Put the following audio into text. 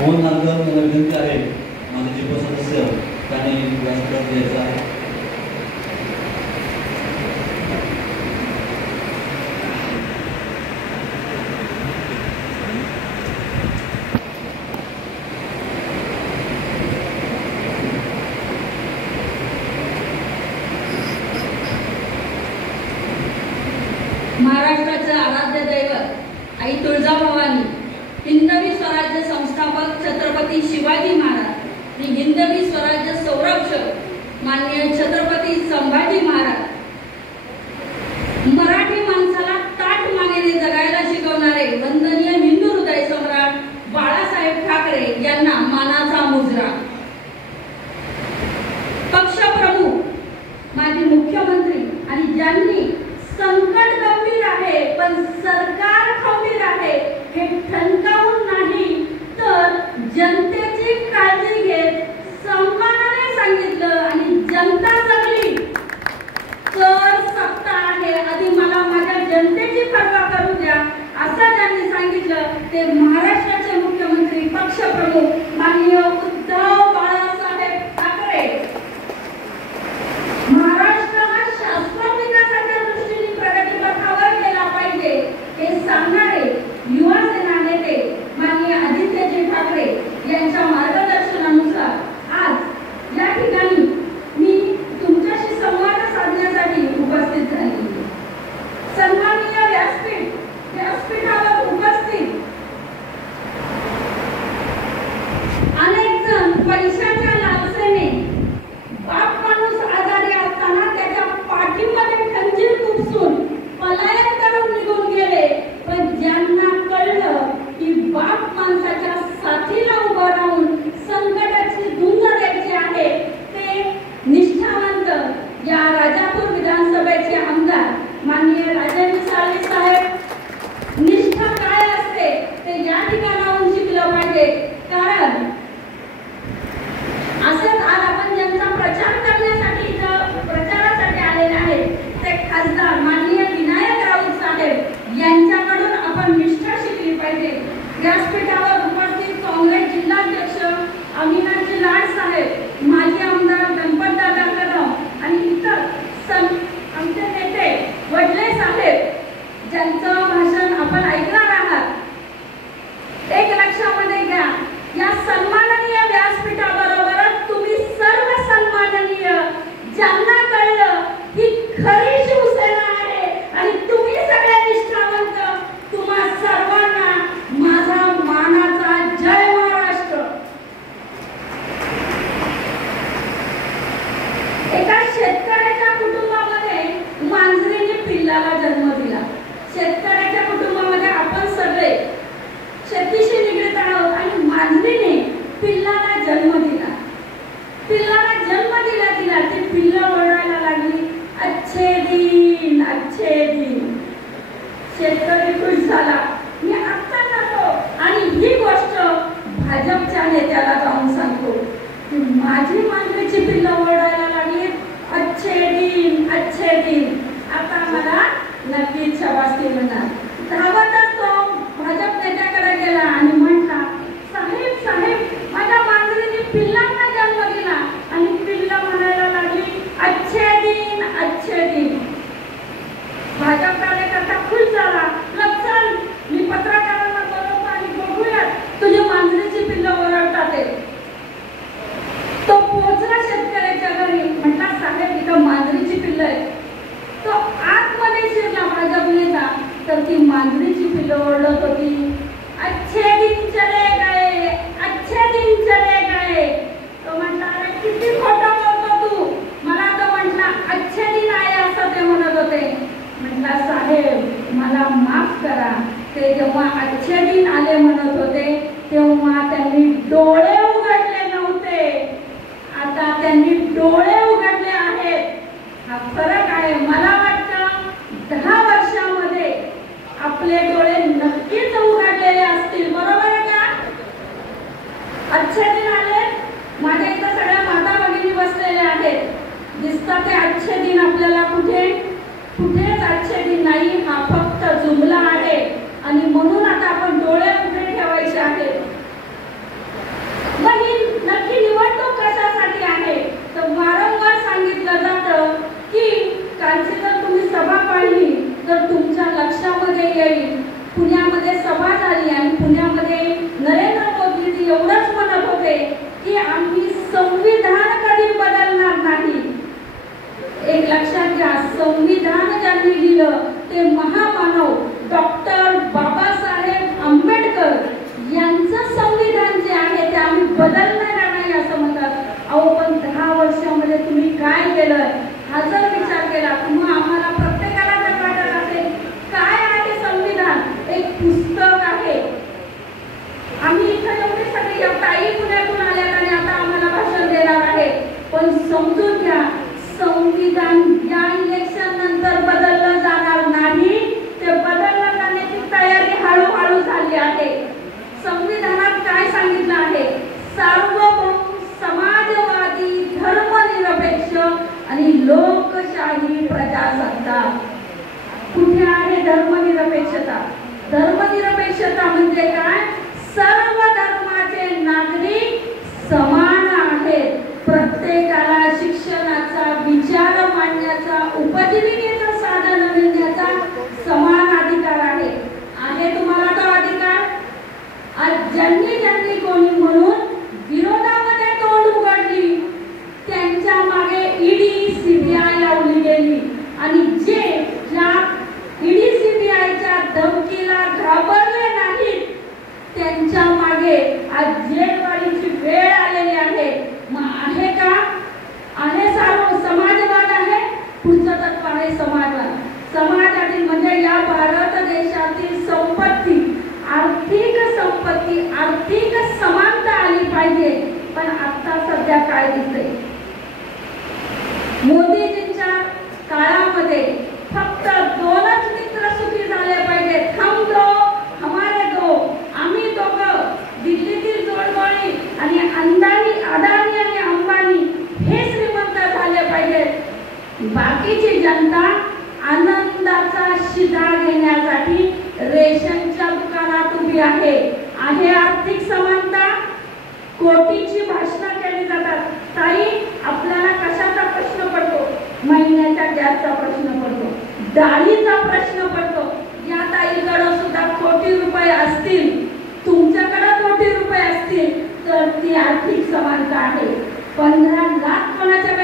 मोहन नांदकर यांना विनंती आहे, माझे जे सदस्य त्यांनी व्यासपीठावर द्यायचं आहे. महाराष्ट्राचे आराध्य दैवत आई तुळजाभवानी, हिंदवी स्वराज्य संस्थापक छत्रपती शिवाजी महाराज आणि हिंदवी स्वराज्य संरक्षक माननीय छत्रपती संभाजी महाराज, मराठी माणसाला ताठ मानेने जगायला शिकवणारे वंदनीय हिंदू हृदय सम्राट बाळासाहेब ठाकरे यांना मानाचा मुजरा. पक्षप्रमुख माजी मुख्यमंत्री आणि ज्यांनी संकट गंभीर आहे पण सरकार खंबीर आहे हे ठणकावून नाही तर जनतेची काळजी घेत सन्मानाने सांगितलं आणि जनता जगली तर सत्ता आहे, आधी मला माझ्या जनतेची पर्वा करू द्या असं ज्यांनी सांगितलं ते महाराष्ट्राचे मुख्यमंत्री पक्षप्रमुख माननीय उद्धव बाळासाहेब ठाकरे. महाराष्ट्र हा शाश्वत विकासाच्या दृष्टीने प्रगतीपथावर गेला पाहिजे हे सांगणारे युवा सेना नेते माननीय आदित्यजी ठाकरे यांच्या मार्गदर्शनानुसार आज या ठिकाणी मी तुमच्याशी संवाद साधण्यासाठी उपस्थित झाली. सन्माननीय व्यासपीठावर उपस्थित अनेक जण पैशाच्या लालसेने बाप माणूस आजारी असताना त्याच्या पाठीमध्ये खंजीर खुपसून पलायन करून निघून गेले, पण ज्यांना कळलं की बाप माणसाच्या साथीला उभं राहून संकटाची झुंज द्यायची आहे ते निष्ठावंत या राजापूर विधानसभेचे आमदार माननीय राजेंद्र साळवी साहेब. निष्ठा काय असते ते या ठिकाणाहून शिकलं पाहिजे, कारण असंच आज आपण ज्यांचा प्रचार करण्यासाठी प्रचारासाठी आलेले आहेत ते खासदार माननीय विनायक राऊत साहेब यांच्याकडून आपण निष्ठा शिकली पाहिजे. व्यासपीठावर उपस्थित काँग्रेस जिल्हाध्यक्ष अविनाशजी लाड साहेब, माजी आमदार गणपतदादा कदम आणि इतर आमचे नेते वडले साहेब ज्यांचं भाषण आपण ऐकणार आहात. एक लक्षामध्ये घ्या, या सन्माननीय व्यासपीठाबरोबरच तुम्ही सर्व सन्माननीय ज्यांना कळलं ही खरी शिवसेना आहे आणि तुम्ही सगळे निष्ठावंत, तुम्हा सर्वांना माझा मानाचा जय महाराष्ट्र. एका शेतकऱ्याच्या कुटुंबामध्ये मांजरीने पिल्लाला जन्म दिला. शेतकऱ्याच्या कुटुंबामध्ये आपण सगळे शेतीशी निगडीत आहोत आणि मांजरीने पिल्लाला जन्म दिला. पिल्लाला जन्म दिला दिला ती पिल्लं ओरडायला लागली, अच्छे दिन अच्छे दिन. शेतकरी खुश झाला, मी आत्ता जातो आणि ही गोष्ट भाजपच्या नेत्याला जाऊन सांगतो की माझी मांजरीची पिल्लं ओरडायला लागली, अच्छे दिन. आता मला नक्कीच शाबासकी मिळणार. धावतच तो भाजप नेत्याकडे गेला आणि म्हटला, साहेब माझ्या मांजरीने पिल्लांना जन्म दिला. आणि पिल्ला म्हणायला लागली, अच्छे दिन. भाजप कार्यकर्ता खुश झाला, चल मी पत्रकारांना बोलवतो आणि बघूया तुझी मांजरीची पिल्लं ओरडतात. तो पोहोचला शेतकऱ्याच्या घरी, म्हटला साहेब इथं मांजरीची पिल्लं आहे. तो आतमध्ये शिरला भाजप नेता, तर ती मांजरीची पिल्लं ओरडत होती, अच्छे दिन चले गए. तो म्हटला, अरे किती खोटं बोलतो तू, मला तो म्हटला अच्छे दिन आहे असं ते म्हणत होते. म्हटला साहेब मला माफ करा, ते जेव्हा अच्छे दिन आले म्हणत होते तेव्हा त्यांनी डोळे उघडले नव्हते, आता त्यांनी डोळे उघडले आहेत. हा फरक आहे. मला वाटतं 10 वर्षामध्ये आपले डोळे नक्कीच उघडलेले असतील, बरोबर आहे का? अच्छे दिन आले. माझ्या इथं सगळ्या माता भगिनी बसलेल्या आहेत, दिसतात ते अच्छे दिन आपल्याला कुठेच अच्छे दिन नाही, हा फक्त जुमला आहे. आणि म्हणून आता आपण डोळे उघडे ठेवायचे आहेत. पुण्यामध्ये सभा झाली आणि पुण्यामध्ये नरेंद्र मोदीजी एवढंच म्हणत होते की आम्ही संविधान कधी बदलणार नाही. एक लक्षात घ्या, संविधान ज्यांनी लिहिलं ते महामानव डॉक्टर बाबासाहेब आंबेडकर यांचं संविधान जे आहे ते आम्ही बदलणार नाही असं म्हणतात. अहो पण 10 वर्षामध्ये तुम्ही काय केलं हा जर विचार केला मग आम्हाला प्रत्येकाला जर वाटत असेल काय आहे संविधान, एक पुस्तक आहे. आम्ही इथं एवढे सगळे ताई पुण्यातून आल्यात आणि आता आम्हाला भाषण देणार आहे, पण समजून घ्या संविधान या इलेक्शन नंतर बदललं जाणार नाही. ते बदललं करण्याची तयारी हळूहळू झाली आहे. संविधानात काय सांगितलं आहे? सार्वभौम, समाजवादी, धर्मनिरपेक्ष आणि लोकशाही प्रजासत्ताक. कुठे आहे धर्मनिरपेक्षता? धर्मनिरपेक्षता म्हणजे काय? सर्व धर्माचे नागरिक समान आहेत. प्रत्येकाला शिक्षणाचा, विचार मांडण्याचा, उपजीविकेचं साधन मिळण्याचा समान अधिकार आहे. आहे तुम्हाला तो अधिकार? आज ज्यांनी कोणी म्हणून विरोधामध्ये तोंड उघडली त्यांच्या मागे ईडी, सीबीआय लावली गेली आणि जे ज्या ईडी, सीबीआयच्या धमकीला घाबरले नाहीत त्यांच्या मागे आज जेलवाडीची वेळ आलेली आहे. मग आहे का? आहे समाजवाद आहे. पुढचं तत्व आहे समाजवाद. समाजातील म्हणजे या भारत देशातील संपत्ती, आर्थिक संपत्ती, आर्थिक समानता आली पाहिजे. पण आता सध्या काय दिसतंय? मोदीजींच्या काळामध्ये फक्त 2च मित्र सुखी झाले पाहिजेत. हम दो हमारे दो, आम्ही दोघं, दिल्लीतील जोडगोळी आणि अदानी आणि अंबानी हे श्रीमंत झाले पाहिजेत. बाकीची जनता आनंदाचा शिधा घेण्यासाठी रेशनच्या दुकानात उभी आहे. आहे आर्थिक समानता. कोटीची भाषणं केली जातात. ताई आपल्याला कशाचा प्रश्न पडतो? महिन्याच्या गॅसचा प्रश्न पडतो, डाळीचा प्रश्न पडतो. या ताईकडे सुद्धा कोटी रुपये असतील, तुमच्याकडे कोटी रुपये असतील तर ती आर्थिक समानता आहे. 15 लाख कोणाच्या